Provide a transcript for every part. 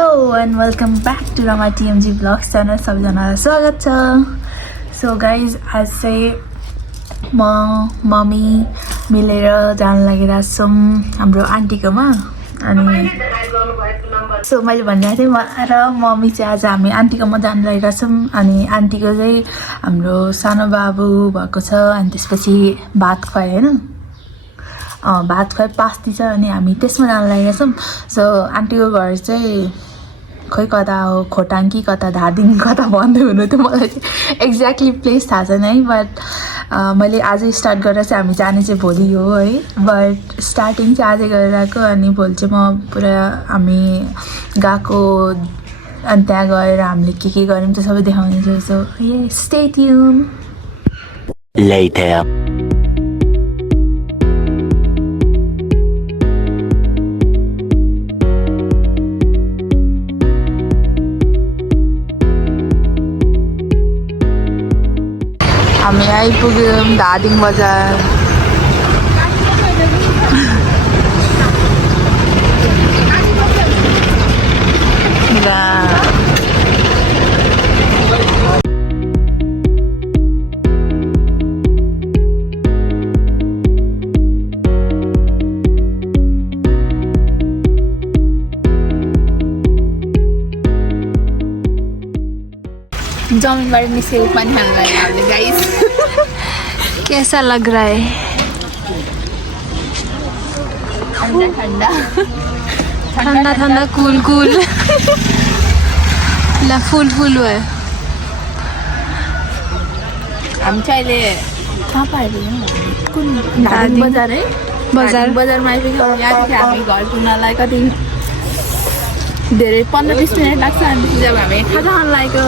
Hello and welcome back to Rama TMG Vlogs channel. सबैजनालाई स्वागत छ. So guys, आज चाहिँ म मम्मी मिलेर जान लागिरहेको छौँ हाम्रो आन्टीकोमा. अनि सो मैले भनिरहेको थिएँ म र मम्मी चाहिँ आज हामी आन्टीकोमा जान लागिरहेको छौँ. अनि आन्टीको चाहिँ हाम्रो सानो बाबु भएको छ. अनि त्यसपछि भात खुवायो होइन, भात खुवाइ पास्ती छ. अनि हामी त्यसमा जान लागेका छौँ. सो आन्टीको घर चाहिँ खोइ कता हो, खोटाङ कि कता धादिङ कता भन्दै हुनु थियो. मलाई चाहिँ एक्ज्याक्टली प्लेस थाहा छैन है. बट मैले आजै स्टार्ट गरेर चाहिँ हामी जाने चाहिँ भोलि हो है. बट स्टार्टिङ चाहिँ आजै गरेर आएको. अनि भोलि चाहिँ म पुरा हामी गएको अनि त्यहाँ गएर हामीले के गऱ्यौँ त्यो सबै देखाउने छु. सो ये स्टे ट्युन. Later. हामी आइपुग्यौँ धादिङ बजार. जमीनबाट निस्केको पानी खानु लागि हामीले गाइस. कैसा लग रहा है? ठंडा ठंडा ठंडा ठंडा कूल कूल. ला फुल फुल है. हामी चाहिँ अहिले कहाँ पाइरहेको कुन धादिङ बजार है? बजारमा आइपुग्यौँ. यहाँदेखि हामी घर पुग्नलाई कति धेरै 15-20 मिनट लाग्छ. अनि जब हामी खाजा खान लागेको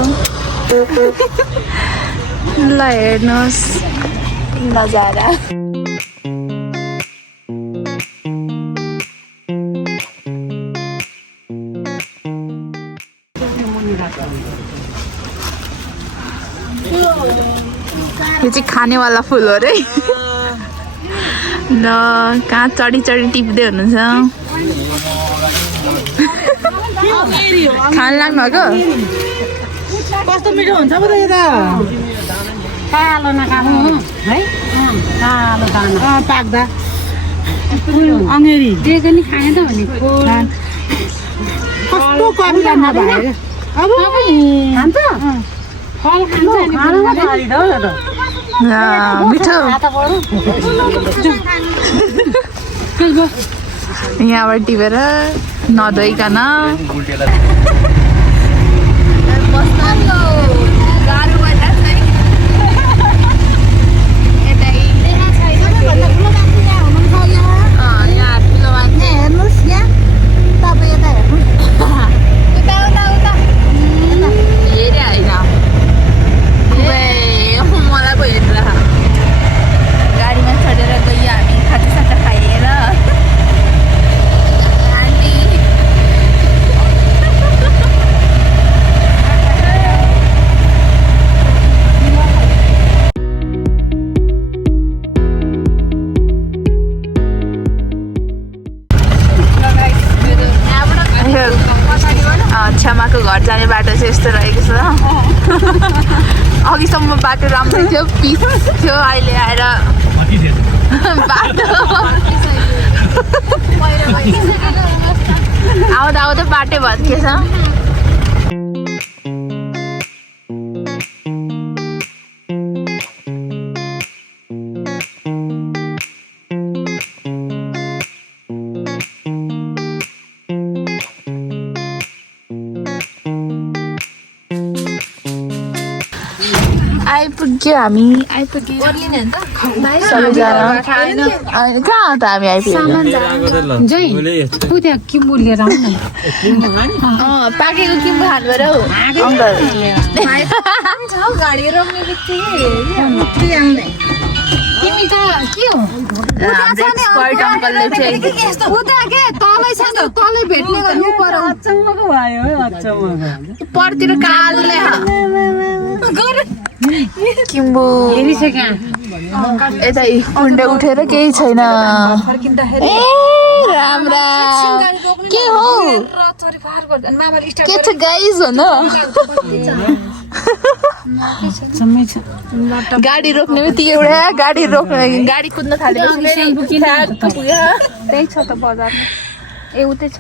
ल हेर्नुहोस् नजारा. यो चाहिँ खानेवाला फुल हो रे. ल कहाँ चढी चढी टिप्दै हुनुहुन्छ. खान लाग्नु भएको कस्तो मिठो हुन्छ पो त यो त. कालो नकालो है, कालो दाना पाक्दा अँगेरी दिएको नि खाने त भनेको. कस्तो कमिला नभएर अब खान्छ फल खान्छ नि खानुमा थरी त हो त. मिठो. यहाँबाट टिपेर नधोइकन क्षमाको घर जाने बाटो चाहिँ यस्तो रहेको छ. अघिसम्म बाटो राम्रै थियो, पिस थियो. अहिले आएर बाटो आउँदा आउँदा बाटो भत्केछ. आइपुग्यो हामी. आइपुग्यो सबैजना. कहाँ हो त हामी आइपुग्यो? किम्बु लिएर आउनु न. पाकेको किम्बु खानु पऱ्यो अङ्कल. गाडी रोक्ने तिमी त के हो एक्सपर्ट अङ्कलले चाहिँ उता के तलै छ त तलै भेट्ने गर्नु पर्यो. अचम्मको भयो अचम्मको परतिर कालोले किम्बु हेरिसक्यो. यता कुण्डे उठेर केही छैन ए राम्रा के हो के छ गाइस भन गाडी रोक्ने बित्तिकै एउटा गाडी रोक्ने गाडी कुद्न थालेपछि त्यही छ त बजारमा ए उतै छ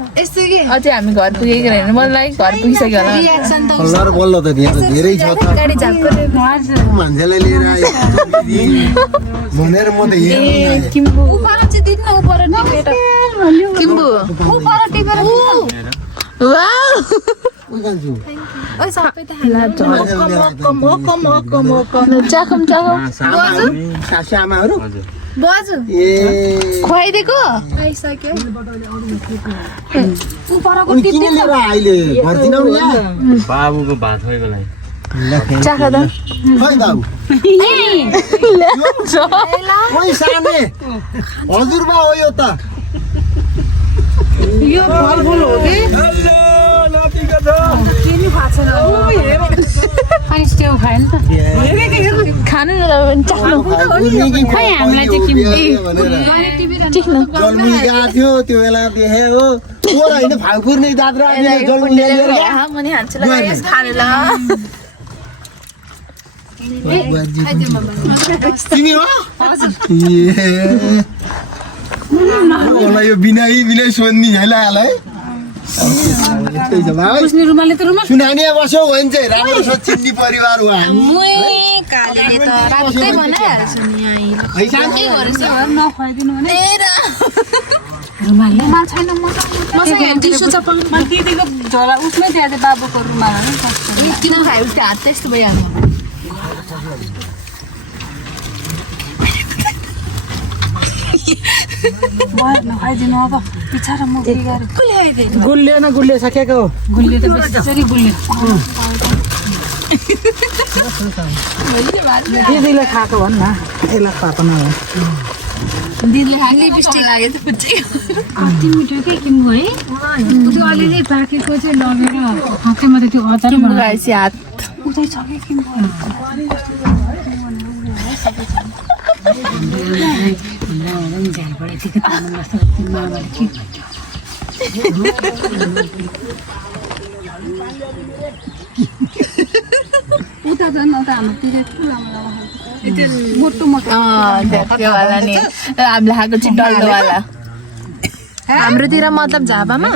अझै हामी घर पुगेको छैन मलाई घर पुगिसक्यो होला कलर बल्ल त धेरै छ त गाडी झाप्को मान्छेले लिएर आयो भनेर म त किम्बु उपर चाहिँ दिन्न उपर टिपेर किम्बु उपर टिपेर वाउ ओइ सबै त चाखम सासुआमाहरू बजु ए खुवाइदिएको आइसक्यो उपरको किन लिएर अहिले भर्दिनौ यहाँ बाबुको भात खुवाइको लागि चाख त खै बाबु ओइ साने हजुरबा हो यो त यो फलफुल हो कि अनि स्टेउ खायो नि त खानु न चाख्नु खै हामीलाई चाहिँ चिक्नु जलमुई गएको थियो त्यो बेला देखे हो को होइन फाउकुर नै जात्रा जलमुई लिएर मनी हान्छु ल यस खानु ल तिमी हो मलाई यो बिनाइ सोध्ने छैन है यस्तै छ भाइ पुस्ने रुमालले त रुमाल सुनानी बस्यो भने चाहिँ राम्रो छ चिन्नी परिवार हो हामी कालीले त रातै बनाइहाल्छु नि है साथी नखुवाइदिनु भने रुमालले रुमाल छैन मसँग टिसु छ मैले दिदीको झोला उसमै दिएको थिएँ बाबुको रुमाल किन खायो उसको हात त्यस्तो भइहाल्यो नखाइदिनु अब पिछाडा म बिगारेँ गुल्ले न गुल्ले सकेको गुल्ले त बेसरी गुल्ले दिदीले खाएको भन् न यसलाई खाएको नहो दिदीले खाने लिपस्टिक लाग्यो त पुच्चै कति मिठो के किम्बु है त्यो अलिअलि पाकेको चाहिँ लगेर हातैमा त त्यो अचार गाइस हात उतै छ कि किम्बु उता झन् उता हाम्रोतिर मोटो मोटो त्यो वाला नि हामीले खाएको चाहिँ डल्लोवाला हाम्रोतिर मतलब झापामा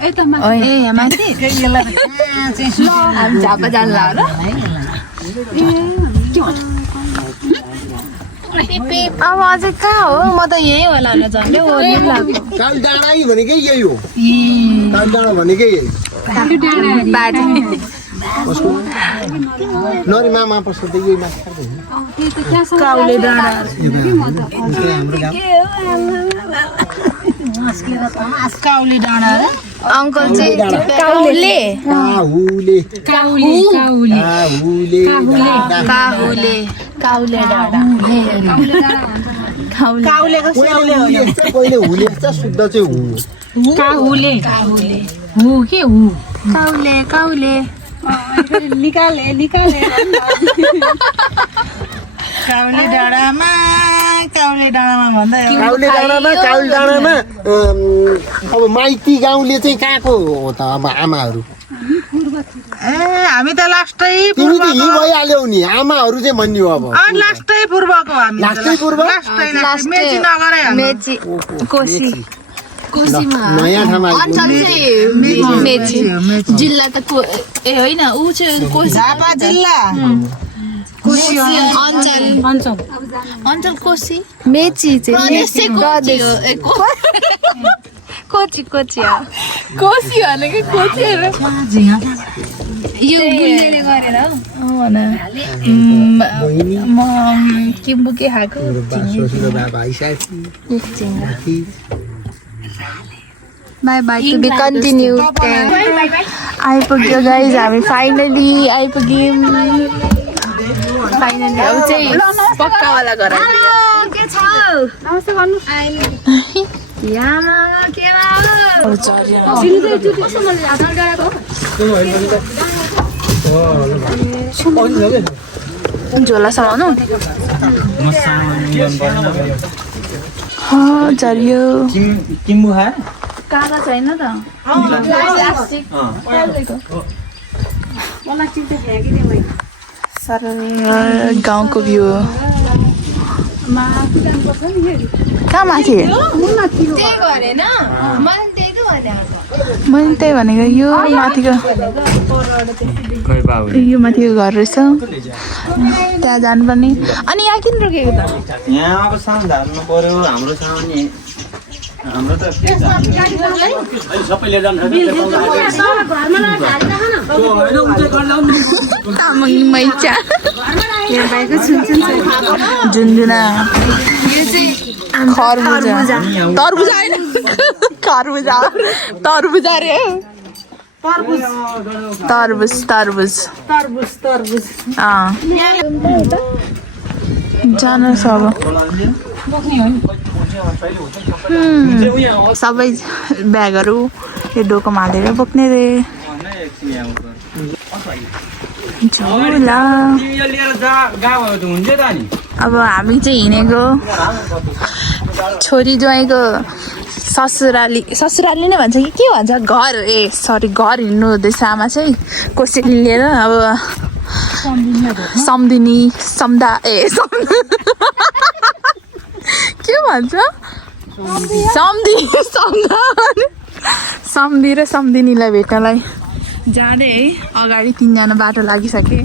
ए त ए यहाँ माथि हामी झापा जान्ला हो अब अझै कहाँ हो म त यहीँ होला न झन्डै काल डाँडा भनेकै यही हो काल डाँडा भनेकै यही बाजे नरी मामा पस्छ त यही माथि काउले डाँडा हाम्रो गाउँ काउले डाँडा अङ्कल चाहिँ काहुले काहुले काहुले काहुले काहुले काउले डाँडा काउलेको पहिले हुले शुद्ध चाहिँ हु काहुले हु के हु काउले काउले निकाले काउले डाँडामा भन्दा काउले डाँडामा अब माइती गाउँले चाहिँ कहाँको हो त अब आमाहरू ए हामी त लास्टै तिमी त यही भइहाल्यौ नि आमाहरू चाहिँ भन्ने हो अब लास्टै पूर्वको हामी लास्टै पूर्व मेची नगरे मेची कोसी कोसीमा नयाँ ठाउँमा अञ्चल चाहिँ मेची जिल्ला त ए होइन ऊ चाहिँ कोसी झापा जिल्ला कोसी अञ्चल अञ्चल कोसी मेची चाहिँ कोची कोची कोसी भनेको कोचीहरू यो गुल्लेले गरेर म किम्बु के खाएको bye bye to be continue आइपुग्यो गाइज हामी फाइनली आइपुग्यौँ फाइनली अब चाहिँ पक्कावाला घर के छ नमस्ते भन्नु झोला समाउनु म सामान लिनु पर्दैन झरियो किम्बु खाए काका छैन त सर गाउँको भ्यू हो कहाँ माथि मैले त्यही भनेको यो माथिको खै बाबु यो माथिको घर रहेछ त्यहाँ जानुपर्ने अनि यहाँ किन रोकेको त यहाँ अब सामान धार्नु पर्यो हाम्रो सामान हाम्रो त सबैले तामाङ मैचा झुन्झुना खरबुजा तरबुजा होइन खरबुजा तरबुजा रे तरबुज जानु सब सबै ब्यागहरू यो डोकोमा हालेर बोक्ने रे झोला अब हामी चाहिँ हिँडेको छोरी ज्वाइँको ससुराली नै भन्छ कि के भन्छ घर सरी घर हिँड्नु हुँदैछ आमा चाहिँ कोसेली लिएर अब सम्धिनी के भन्छ सम्धि र सम्धिनीलाई भेट्नलाई जाँदै है अगाडि 3जना बाटो लागिसके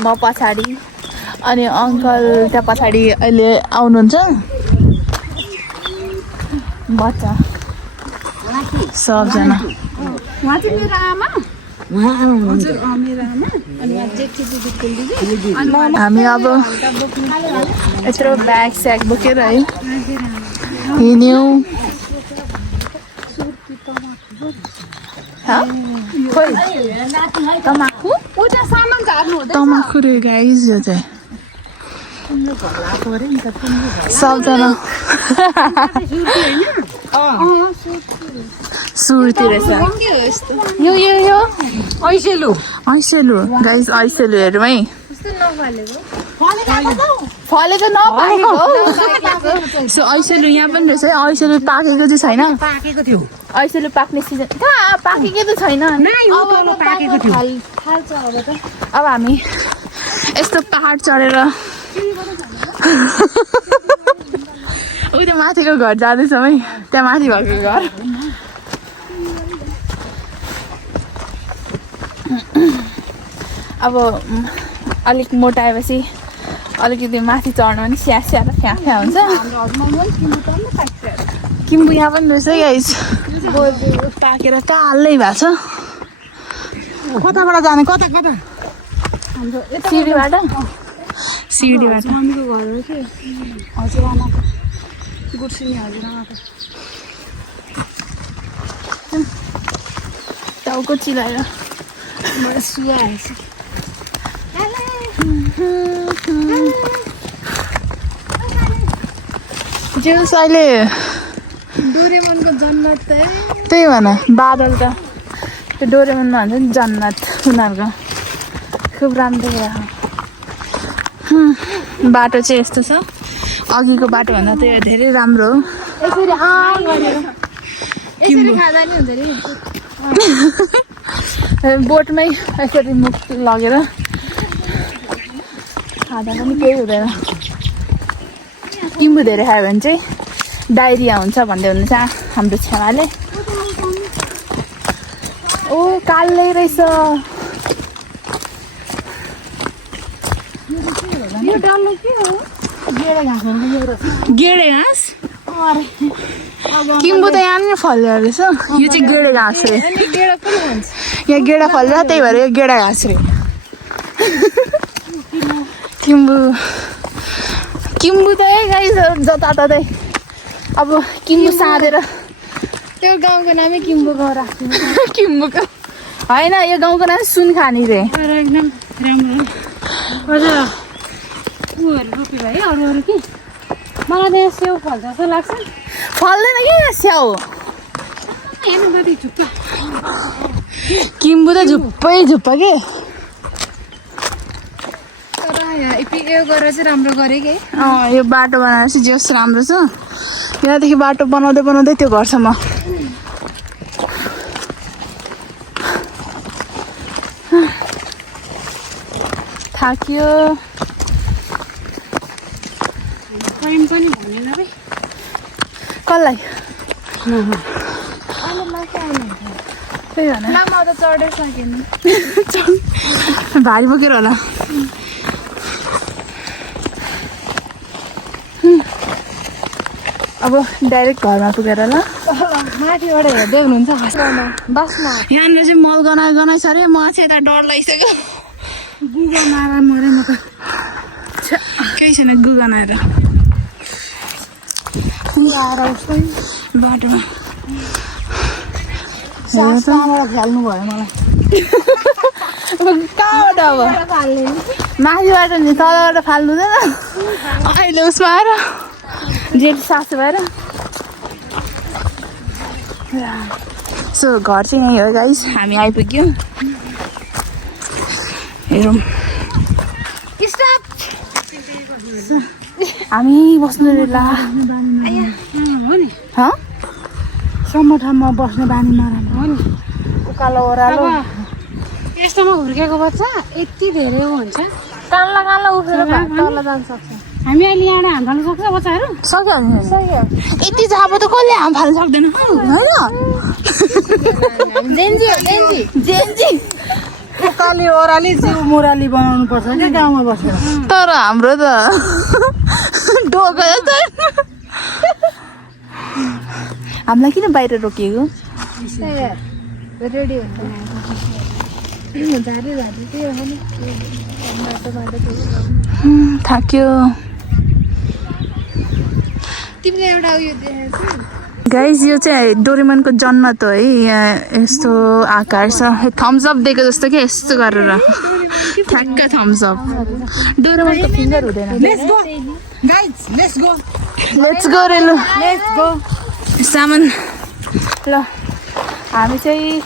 म पछाडि अनि अङ्कल त्यहाँ पछाडि अहिले आउनुहुन्छ बच्चा सबजना हामी अब यत्रो ब्याग स्याग बोकेर है हिँड्यौँ तमाखु रे गाइज यो चाहिँ सबजना सुर्ती रहेछ यो ऐसेलु गाइज ऐसेलु हेरौँ है फले त नपाकेको सो ऐसेलु यहाँ पनि रहेछ है ऐसेलु पाकेको चाहिँ छैन पाकेको थियो ऐसेलु पाक्ने सिजन कहाँ पाकेकै त छैन अब हामी यस्तो पहाड चढेर उता माथिको घर जाँदैछौँ है त्यहाँ माथि भएको घर अब अलिक मोटाएपछि अलिकति माथि चढ्नु पनि स्या र फ्या हुन्छ किम्बु यहाँ पनि रहेछ गाइस पाकेर कालै भएको छ कताबाट जाने कता सिँढीबाट मम्मीको घर हो कि हजुरआमा गुर्सिनी हजुरआमाको टाउको चिलाएर सुहाएछ जेस अहिले डोरेमनको जन्नत त्यही भन बादल त त्यो डोरेमनमा भन्छ नि जन्नत उनीहरूको खुब राम्रो रहेछ बाटो चाहिँ यस्तो छ अघिको बाटोभन्दा त्यो धेरै राम्रो हो बोटमै यसरी मुख लगेर खाँदा पनि केही हुँदैन किम्बु धेरै खायो भने चाहिँ डाइरिया हुन्छ भन्दै हुनुहुन्छ हाम्रो छेमाले ओ कालै रहेछ यो डल्लो के हो गेडे घाँस किम्बु त यहाँ नि फल्दो रहेछ यो चाहिँ गेडे घाँस रे यहाँ गेडा फल्छ त्यही भएर यो गेडा घाँस रे किम्बु त गाइस जताततै अब किम्बु साँधेर त्यो गाउँको नामै किम्बु गाउँ राख्छु किम्बुको होइन यो गाउँको नाम सुनखानी रे एकदम राम्रो हजुर ऊहरू रोप्यो है अरू के मलाई त यहाँ स्याउ फल्छ जस्तो लाग्छ फल्दैन कि स्याउ हेर्नु कति झुक्का किम्बु त झुप्पै झुप्पा के तर यहाँ यो गरेर चाहिँ राम्रो गरे कि यो बाटो बनाएर चाहिँ जस राम्रो छ यहाँदेखि बाटो बनाउँदै बनाउँदै त्यो घरसम्म थाक्यो टाइम पनि भनेन रे कसलाई त्यही भन ल म त चढेर सकेँ नि भारी बोकेर होला अब डाइरेक्ट घरमा पुगेर ल माथिबाट हेर्दै हुनुहुन्छ बस्न यहाँनिर चाहिँ मल गनाइ छ अरे म चाहिँ यता डर लागिसक्यो गुगा मारा मरे म त केही छैन गुगा आएर आएर उसै बाटोमा सासबाट फ्याल्नु भयो मलाई कहाँबाट अब माथिबाट नि तलबाट फाल्नु हुँदैन अहिले उसमा आएर जेठी सासु भएर सो घर चाहिँ यहीँ हो गाइस हामी आइपुग्यौँ हेरौँ हामी बस्नु रे ला हो नि सम्म ठाउँमा बस्ने बानी नराम्रो हो नि उकालो ओह्रालो यस्तोमा हुर्केको बच्चा यति धेरै हुन्छ कान्ला उठेर तल जान सक्छ हामी अहिले यहाँबाट हाम फाल्नु सक्छ बच्चाहरू सक्यो नि यति झापो त कसले हाम फाल्नु सक्दैन होइन जेन्जी उकाली ओह्राली जिउ मुराली बनाउनु पर्छ क्या गाउँमा बसेर तर हाम्रो त ढोका जस्तो हामीलाई किन बाहिर रोकिएको रेडी हुन्छ थाक्यो तिमीले एउटा उयो देखेको गाइज यो चाहिँ डोरेमनको जन्नत हो है यहाँ यस्तो आकार छ थम्स अप दिएको जस्तो क्या यस्तो गरेर ठ्याक्क थम्स अप डोरेमनको फिङ्गर हुँदैन लेट्स गो रेलु सामान ल हामी चाहिँ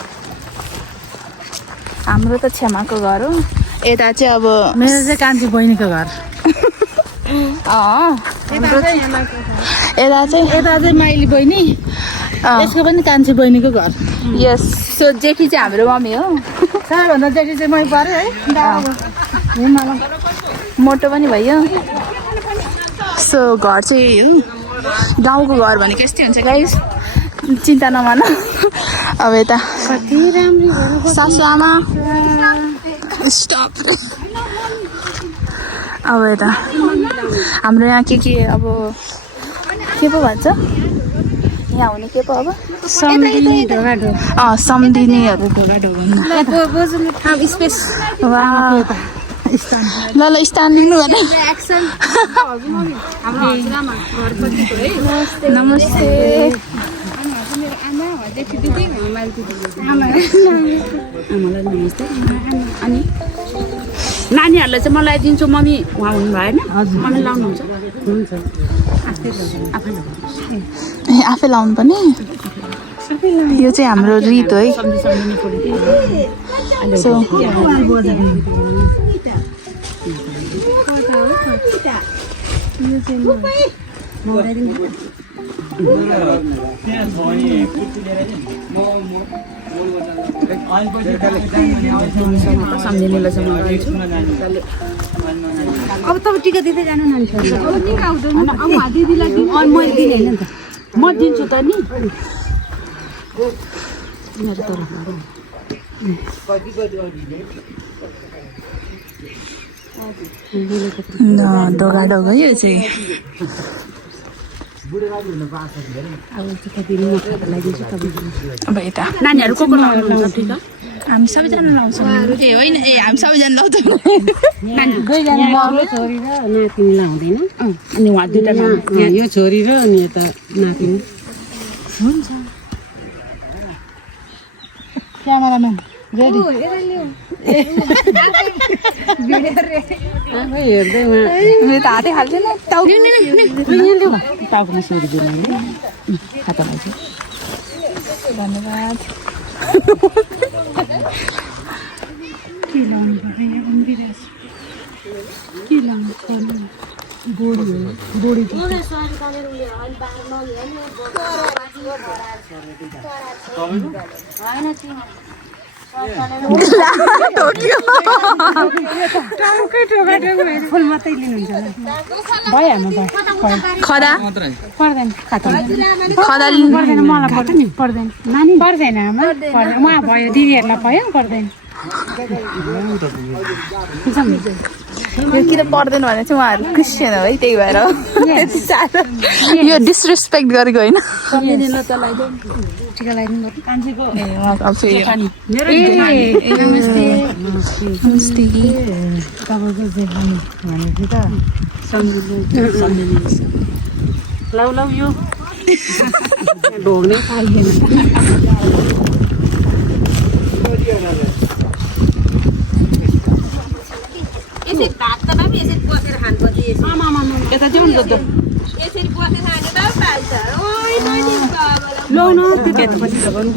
हाम्रो त छेमाको घर हो यता चाहिँ अब मेरो चाहिँ कान्छी बहिनीको घर यता चाहिँ माइली बहिनी यसको पनि कान्छी बहिनीको घर यस सो जेठी चाहिँ हाम्रो मम्मी हो सबैभन्दा जेठी चाहिँ मै पऱ्यो है मोटो पनि भयो सो घर चाहिँ यही हो गाउँको घर भनेको यस्तै हुन्छ गाइस चिन्ता नमान अब यता कति राम्रो सासु आमा स्टप अब यता हाम्रो यहाँ के अब के पो भन्छ यहाँ हुने के पो अब सम्धिनीहरू ढोकाढोक ल स्थान लिनु भने नमस्ते अनि नानीहरूलाई चाहिँ मलाई दिन्छु मम्मी उहाँ हुनु भएन मम्मी लाउनुहुन्छ हुन्छ आफै लाउनु पर्ने यो चाहिँ हाम्रो रित हो है सो सम्झिनेलाई चाहिँ म दिन्छु अब तपाईँ टिका दिँदै जानु नानीहरू अब टिका हुँदैन अब दिदीलाई दिनु मैले दिने होइन नि त म दिन्छु त नि मेरो तर ढोका ढोका यो चाहिँ अब यता नानीहरू को लाउनुहुन्छ टिका हामी सबैजना लाउँछौँ ए होइन ए हामी सबैजना लाउँछौँ छोरी र नातिनीलाई हुँदैन अनि उहाँ दुइटा यो छोरी र अनि यता नातिनी हुन्छ क्यामेराम्यान रेडी हेर्दैमा मेरो त हातै खाल्थेन टाउकोमा सोधिदिनु खातामा चाहिँ धन्यवाद के लाउनु पर्ने यहाँ उम्रिरहेको छु के लाउनु फुल मात्रै लिनुहुन्छ भइहाल्नु खदा पर्दैन खदा पर्दैन मलाई पर्दैन नानी पर्दैन आमा उहाँ भयो दिदीहरूलाई भयो पर्दैन यो किन पर्दैन भने चाहिँ उहाँहरू क्रिस्चियन हो है त्यही भएर यो डिसरेस्पेक्ट गरेको होइन टिका लगाइदिनु कान्छीको तपाईँको जेठानी भनेको त लौ लौ यो ढोग्नै पाइएन यता चाहिँ हुन्छ त लौ न त्यो केटापछि त भन्नु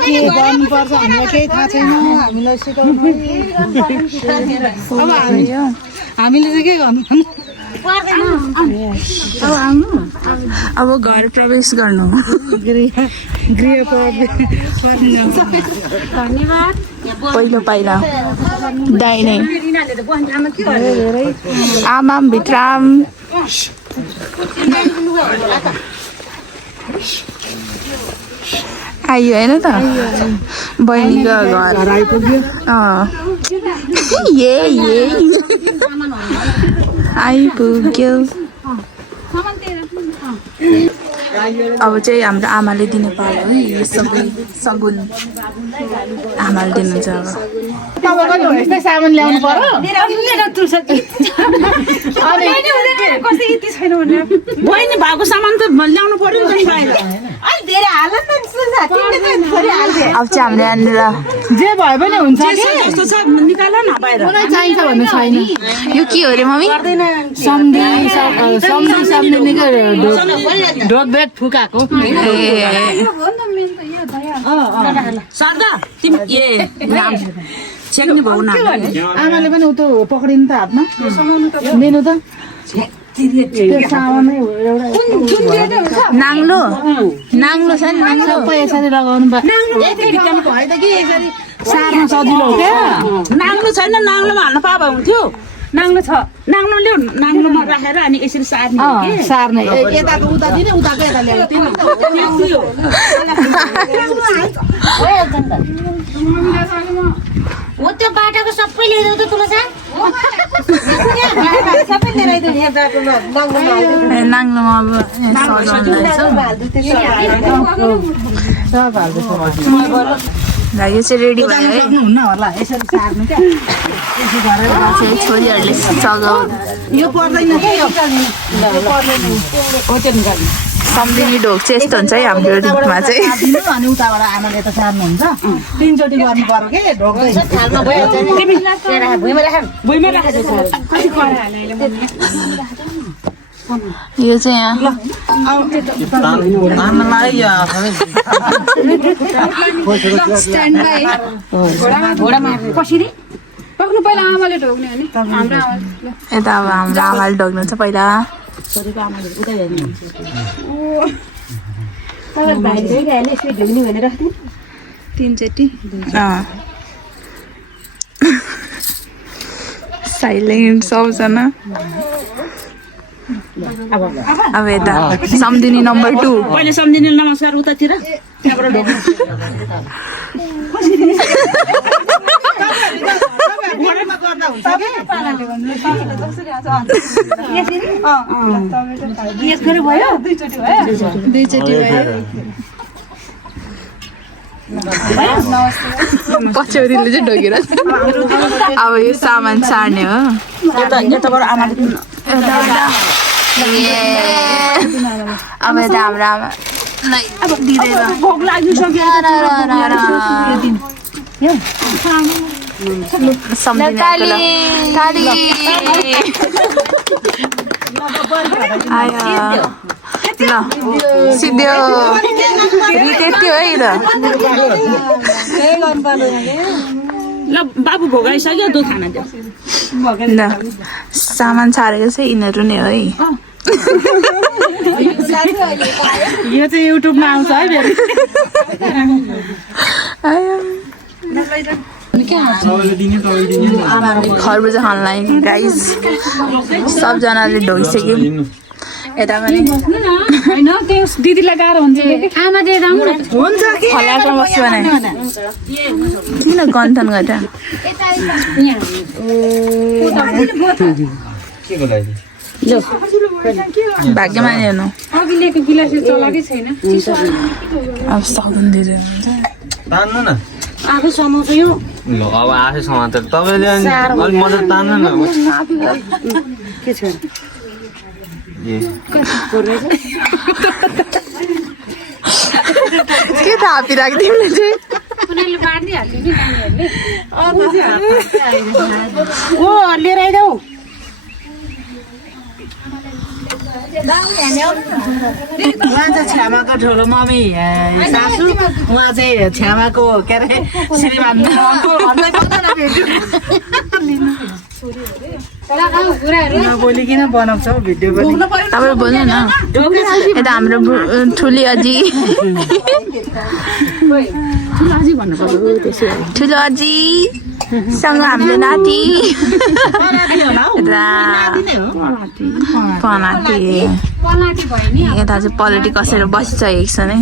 के गर्नुपर्छ हामीलाई केही थाहा छैन हामीलाई सिकाउनु हामीले चाहिँ के गर्नु अब घर प्रवेश गर्नु गृह धन्यवाद पहिलो पाइला दाहिने आमाम भित्राम आइयो होइन त बहिनीको घर आइपुग्यो अब चाहिँ हाम्रो आमाले दिने पालो है यो सबै सगुन आमाले दिनुहुन्छ अब सामान ल्याउनु पर्यो बहिनी भएको सामान त ल्याउनु पर्यो नि बाहिर अब चाहिँ हामीले यहाँनिर जे भए पनि हुन्छ जस्तो छ निकाल न बाहिर कुनै चाहिन्छ भन्ने छैन यो के हो रे मम्मी ढोकभेट फुकाएको आमाले पनि उतो पक्रिनु त हातमा मेनु त नाङ्लो नाङ्लो छ नि नाङ्लो यसरी लगाउनु भयो त कि यसरी सार्न सजिलो हो क्या नाङ्लो छैन नाङ्लोमा हाल्नु पाए हुन्थ्यो नाङ्लो छ नाङ्लो ल्याउ नाङ्लोमा राखेर अनि यसरी सार्ने सार्ने यताको उता दिने उताको यता ल्याउँथ्यो हो त्यो बाटाको सबै ल्याइदेऊ त तुलसा सबै ल्याइदेऊ यहाँ बाटोमा नाङ्लोमा अब यो चाहिँ रेडी भयो है हुन्न होला यसरी सार्नु क्या छोरीहरूले सघाउ यो पर्दैन कि यो सम्झिने ढोक चाहिँ यस्तो हुन्छ है हाम्रो रितमा चाहिँ अनि उताबाट आमाले त सार्नुहुन्छ तिनचोटि गर्नु पर्यो कि ढोक भुइँमा राखेको यो चाहिँ यहाँ कसरी पक्नु पहिला आमाले ढोग्ने हो नि हाम्रो यता अब हाम्रो आमाले ढोग्नुहुन्छ पहिला तिनचोटि साइलेन्ट सबजना अब यता सम्झिने नम्बर 2 पहिले सम्झिने नमस्कार उतातिर दुईचोटि भयो पछौरीले चाहिँ ढोगेर अब यो सामान सार्ने हो यताबाट आमाले अब यता हाम्रो आमालाई दिँदैन भोक लागिसक्यो सम्झिनाको ल ताली आयो ल सिद्धियो त्यति हो है ल बाबु भोगाइसक्यो दुध खाना दियो ल सामान छाडेको छ यिनीहरू नै है यो चाहिँ युट्युबमा आउँछ है फेरि खरबुजा खानलाई गाइस सबजनाले ढोगिसक्यो यता पनि होइन त्यो दिदीलाई गाह्रो हुन्छ आमा दिएर हुन्छ कि फलाएको बस्यो भने किन गन्थन गरेर केको लागि भाग्यमा नि हेर्नु अघि लिएको गिलास चलाएकै छैन अब सगुन दिएर तान्नु न आफै समाउँछ यो ल अब आफै समातेर तपाईँले अलिक मद्दत तान्नु न के छ के थाहा हापिरहेको तिमीले चाहिँ उनीहरूले बाँधिहाल्थ्यो नि नानीहरूले ओ लिएर आइदेऊ उहाँ चाहिँ छ्यामाको ठुलो मम्मी सासू उहाँ चाहिँ छ्यामाको के अरे श्रीमान भन्दै पाउँदैन नबोलिकन बनाउँछ भिडियो पनि तपाईँ बोल्नु न यता हाम्रो ठुली अजी ठुलो अजी सँग हाम्रो नाति पनाती पलाटी भयो नि यता चाहिँ पलेटी कसेर बसिसकेको छ नि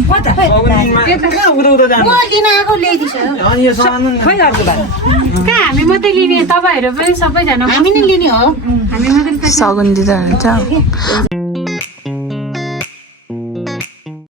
लिन आएको ल्याइदिन्छ कहाँ हामी मात्रै लिने तपाईँहरू पनि सबैजना हामी नै लिने हो हामी मात्रै सगुन दिँदा हुन्छ